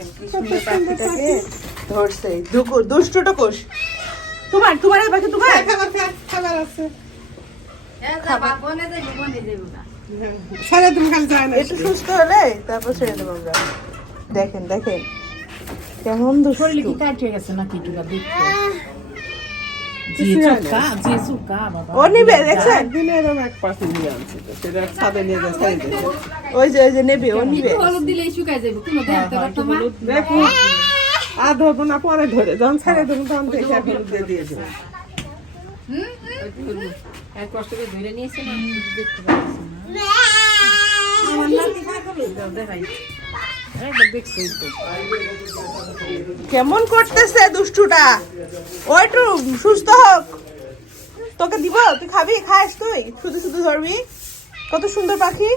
দেখেন কি সুন্দর পাখিটাকে ধরছে দুষ্টুটা কোষ তোমার তোমার এই পাখি তোমার খাবার আছে একটু সুস্থ হলে তারপর ছেড়ে দেবো আমরা দেখেন দেখেন কেমন শরীরে কি দুষ্টু কাটে গেছে নাকি টুকা দেখতে যে চুকা বাবা ও নিবে দেখছেন একদিনে এরকম এক পাখি নিয়ে আনছে তো সেটা ছাদে নিয়ে যায় ছাড়ে দিয়েছে ওই যে নেবে ও নিবে হলুদ দিলে শুকায় যাবে কোনো দেখতে পারতো না দেখো আর ধরবো না পরে ধরে যখন ছেড়ে দেবো তখন দেখে এখন দিয়ে দিয়ে দেবো এক কষ্ট করে ধরে নিয়েছে না দেখতে পাচ্ছি না আমার নাতি পাগল হয়ে যাও দেখাই একবার দেখছই তো কেমন করতেছে দুষ্টুটা ও একটু সুস্থ হোক তোকে দিব তুই খাবি খাস তুই শুধু শুধু ধরবি কত সুন্দর পাখি